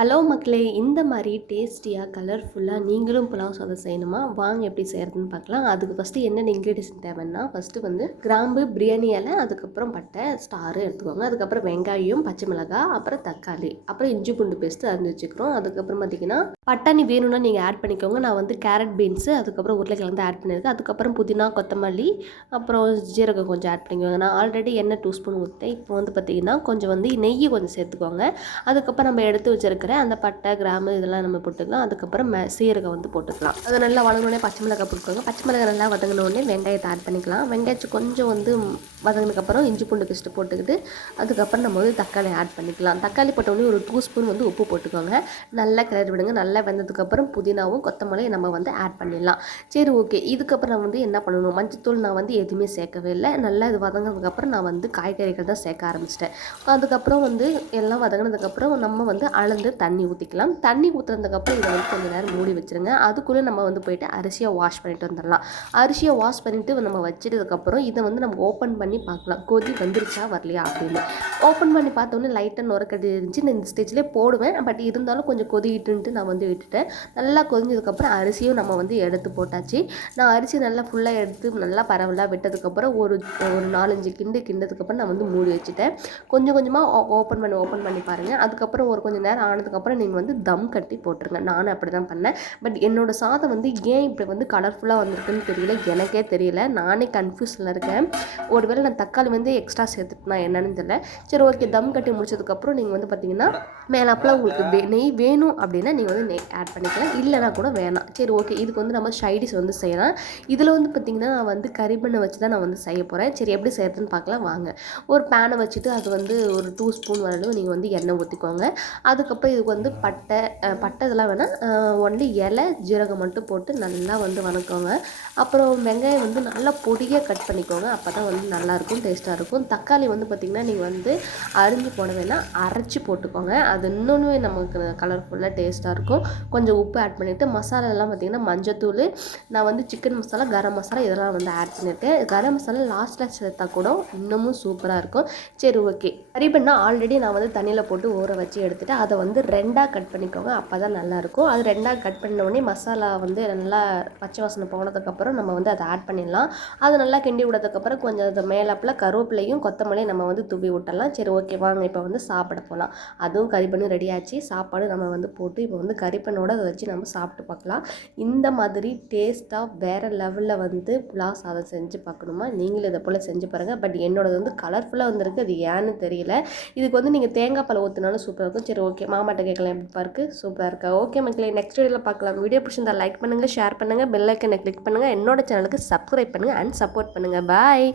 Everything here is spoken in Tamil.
ஹலோ மக்களே, இந்த மாதிரி டேஸ்டியாக கலர்ஃபுல்லாக நீங்களும் புலாவ் சாதம் செய்யணுமா? வாங்க எப்படி செய்கிறதுன்னு பார்க்கலாம். அதுக்கு ஃபஸ்ட்டு என்னென்ன இன்க்ரீடியன்ஸ் தேவைன்னா, ஃபஸ்ட்டு வந்து கிராம்பு, பிரியாணி இலை, அதுக்கப்புறம் பட்டை, ஸ்டாரு எடுத்துக்கோங்க. அதுக்கப்புறம் வெங்காயம், பச்சை மிளகாய், அப்புறம் தக்காளி, அப்புறம் இஞ்சி பூண்டு பேஸ்ட்டு அரிஞ்சு வச்சுக்கிறோம். அதுக்கப்புறம் பார்த்திங்கன்னா பட்டாணி வேணும்னா நீங்கள் ஆட் பண்ணிக்கோங்க. நான் வந்து கேரட் பீன்ஸு, அதுக்கப்புறம் உருளைக்கிழங்கு ஆட் பண்ணியிருக்கேன். அதுக்கப்புறம் புதினா, கொத்தமல்லி, அப்புறம் ஜீரகம் கொஞ்சம் ஆட் பண்ணிக்கோங்க. நான் ஆல்ரெடி எண்ணெய் 2 ஸ்பூன் ஊற்றேன். இப்போ வந்து பார்த்திங்கன்னா கொஞ்சம் வந்து நெய் கொஞ்சம் சேர்த்துக்கோங்க. அதுக்கப்புறம் நம்ம எடுத்து வச்சிருக்கிற அந்த பட்டை, கிராம்பு இதெல்லாம் நம்ம போட்டுக்கலாம். அதுக்கப்புறம் சீரகம் வந்து போட்டுக்கலாம். அதை நல்லா வதங்கினோடனே பச்சை மிளகாய் போட்டுக்கோங்க. பச்சை மிளகாய் நல்லா வதங்கினோடனே வெங்காயத்தை ஆட் பண்ணிக்கலாம். வெங்காயத்தை கொஞ்சம் வந்து வதங்கினதுக்கப்புறம் இஞ்சி பூண்டு பேஸ்ட்டு போட்டுக்கிட்டு அதுக்கப்புறம் நம்ம வந்து தக்காளி ஆட் பண்ணிக்கலாம். தக்காளி போட்டோடனே ஒரு 2 ஸ்பூன் வந்து உப்பு போட்டுக்கோங்க. நல்லா கிளறி விடுங்க. நல்லா வெந்ததுக்கப்புறம் புதினாவும் கொத்தமல்லியும் நம்ம வந்து ஆட் பண்ணிடலாம். சரி, ஓகே. இதுக்கப்புறம் நான் வந்து என்ன பண்ணணும், மஞ்சத்தூள் நான் வந்து எதுவுமே சேர்க்கவே இல்லை. நல்லா இது வதங்கினதுக்கப்புறம் நான் வந்து காய்கறிகள் தான் சேர்க்க ஆரம்பிச்சிட்டேன். அதுக்கப்புறம் வந்து எல்லாம் வதங்கினதுக்கப்புறம் நம்ம வந்து அளந்து தண்ணி ஊற்றிக்கலாம். தண்ணி ஊற்றுனதுக்கப்புறம் இதை வந்து கொஞ்சம் நேரம் மூடி வச்சுருங்க. அதுக்குள்ளே நம்ம வந்து போய்ட்டு அரிசியை வாஷ் பண்ணிட்டு வந்துடலாம். அரிசியை வாஷ் பண்ணிவிட்டு நம்ம வச்சிட்டதுக்கப்புறம் இதை வந்து நம்ம ஓப்பன் பண்ணி பார்க்கலாம். கொதி வந்துருச்சா வரலையா அப்படின்னு. ஓப்பன் பண்ணி பார்த்தோன்னே லைட்டாக நுரக்கட்டி இருந்துச்சு. நான் இந்த ஸ்டேஜ்லேயே போடுவேன், பட் இருந்தாலும் கொஞ்சம் கொதிக்கிட்டுன்ட்டு நான் வந்து விட்டுட்டேன். நல்லா கொதிஞ்சதுக்கப்புறம் அரிசியும் நம்ம வந்து எடுத்து போட்டாச்சு. நான் அரிசி நல்லா ஃபுல்லாக எடுத்து நல்லா பரவலாக விட்டதுக்கப்புறம் ஒரு 4-5 கிண்டதுக்கப்புறம் நான் வந்து மூடி வச்சுட்டேன். கொஞ்சம் கொஞ்சமாக ஓப்பன் பண்ணி பாருங்கள். அதுக்கப்புறம் ஒரு கொஞ்சம் நேரம் ஆனதுக்கப்புறம் நீங்கள் வந்து தம் கட்டி போட்டுருங்க. நானும் அப்படி தான் பண்ணேன். பட் என்னோடய சாதம் வந்து ஏன் இப்படி வந்து கலர்ஃபுல்லாக வந்திருக்குன்னு தெரியல, எனக்கே தெரியல. நானே கன்ஃபியூஸில் இருக்கேன். ஒருவேளை நான் தக்காளி வந்து எக்ஸ்ட்ரா சேர்த்துட்டுனா என்னன்னு தெரியல. சரி, ஓகே. தம் கட்டி முடிச்சதுக்கப்புறம் நீங்கள் வந்து பார்த்தீங்கன்னா மேலாப்பில் உங்களுக்கு நெய் வேணும் அப்படின்னா நீங்கள் வந்து நெய் ஆட் பண்ணிக்கலாம். இல்லைனா கூட வேணாம். சரி, ஓகே. இதுக்கு வந்து நம்ம சைடிஷ் வந்து செய்யலாம். இதில் வந்து பார்த்திங்கன்னா நான் வந்து கறிமண்ணை வச்சு தான் நான் வந்து செய்ய போகிறேன். சரி, எப்படி செய்யறதுன்னு பார்க்கலாம் வாங்க. ஒரு பேனை வச்சுட்டு அது வந்து ஒரு 2 ஸ்பூன் வரலும் நீங்கள் வந்து எண்ணெய் ஊற்றிக்கோங்க. அதுக்கப்புறம் இதுக்கு வந்து பட்டை இதெல்லாம் வேணால், ஒன்லி இலை, ஜீரகம் மட்டும் போட்டு நல்லா வந்து வதக்குங்க. அப்புறம் வெங்காயம் வந்து நல்லா பொடியாக கட் பண்ணிக்கோங்க. அப்போ தான் வந்து நல்லாயிருக்கும், டேஸ்ட்டாக இருக்கும். தக்காளி வந்து பார்த்திங்கன்னா நீங்கள் வந்து அரிஞ்சு போட வேணால், அரைச்சி போட்டுக்கோங்க. அது இன்னொன்று நமக்கு கலர்ஃபுல்லாக டேஸ்ட்டாக இருக்கும். கொஞ்சம் உப்பு ஆட் பண்ணிவிட்டு மசாலாலாம் பார்த்திங்கன்னா மஞ்சத்தூள், நான் வந்து சிக்கன் மசாலா, கரம் மசாலா இதெல்லாம் வந்து ஆட் பண்ணியிருக்கேன். கரம் மசாலா லாஸ்ட்டில் சேர்த்தா கூட இன்னமும் சூப்பராக இருக்கும். சரி, ஓகே. கறிபண்ணா ஆல்ரெடி நான் வந்து தண்ணியில் போட்டு ஊற வச்சு எடுத்துகிட்டு அதை வந்து 2ஆக கட் பண்ணிக்கோங்க. அப்போ தான் நல்லாயிருக்கும். அது 2ஆக கட் பண்ணோடனே மசாலா வந்து நல்லா பச்சை வாசனை போனதுக்கப்புறம் நம்ம வந்து அதை ஆட் பண்ணிடலாம். அது நல்லா கிண்டி விட்டதுக்கப்புறம் கொஞ்சம் அது மேலாப்பில் கருவேப்பிலையும் கொத்தமல்லியும் நம்ம வந்து தூவி விட்டுடலாம். சரி, ஓகே. வாங்க இப்போ வந்து சாப்பிட போகலாம். அதுவும் கறிப்பண்ணு ரெடி ஆச்சு. சாப்பாடு நம்ம வந்து போட்டு இப்போ வந்து கறிப்பண்ணோடு அதை வச்சு நம்ம சாப்பிட்டு பார்க்கலாம். இந்த மாதிரி டேஸ்ட்டாக வேறு லெவலில் வந்து புலாவ் சாதம் செஞ்சு பார்க்கணுமா, நீங்களும் இதை போல் செஞ்சு பாருங்கள். பட் என்னோடது வந்து கலர்ஃபுல்லாக வந்திருக்கு. அது ஏன்னு தெரியல. இதுக்கு வந்து நீங்கள் தேங்காய் பால் ஊற்றினாலும் சூப்பராக இருக்கும். சரி, ஓகே. மாமாட்ட கேட்கலாம் எப்படிப்பா இருக்குது, சூப்பராக இருக்கா? ஓகே மக்களே, நெக்ஸ்ட் வீடியோவில் பார்க்கலாம். வீடியோ பிடிச்சிருந்தா லைக் பண்ணுங்கள், ஷேர் பண்ணுங்கள், பெல் ஐக்கனை கிளிக் பண்ணுங்கள், என்னோட சேனலுக்கு சப்ஸ்கிரைப் பண்ணுங்கள் அண்ட் சப்போர்ட் பண்ணுங்கள். பாய்.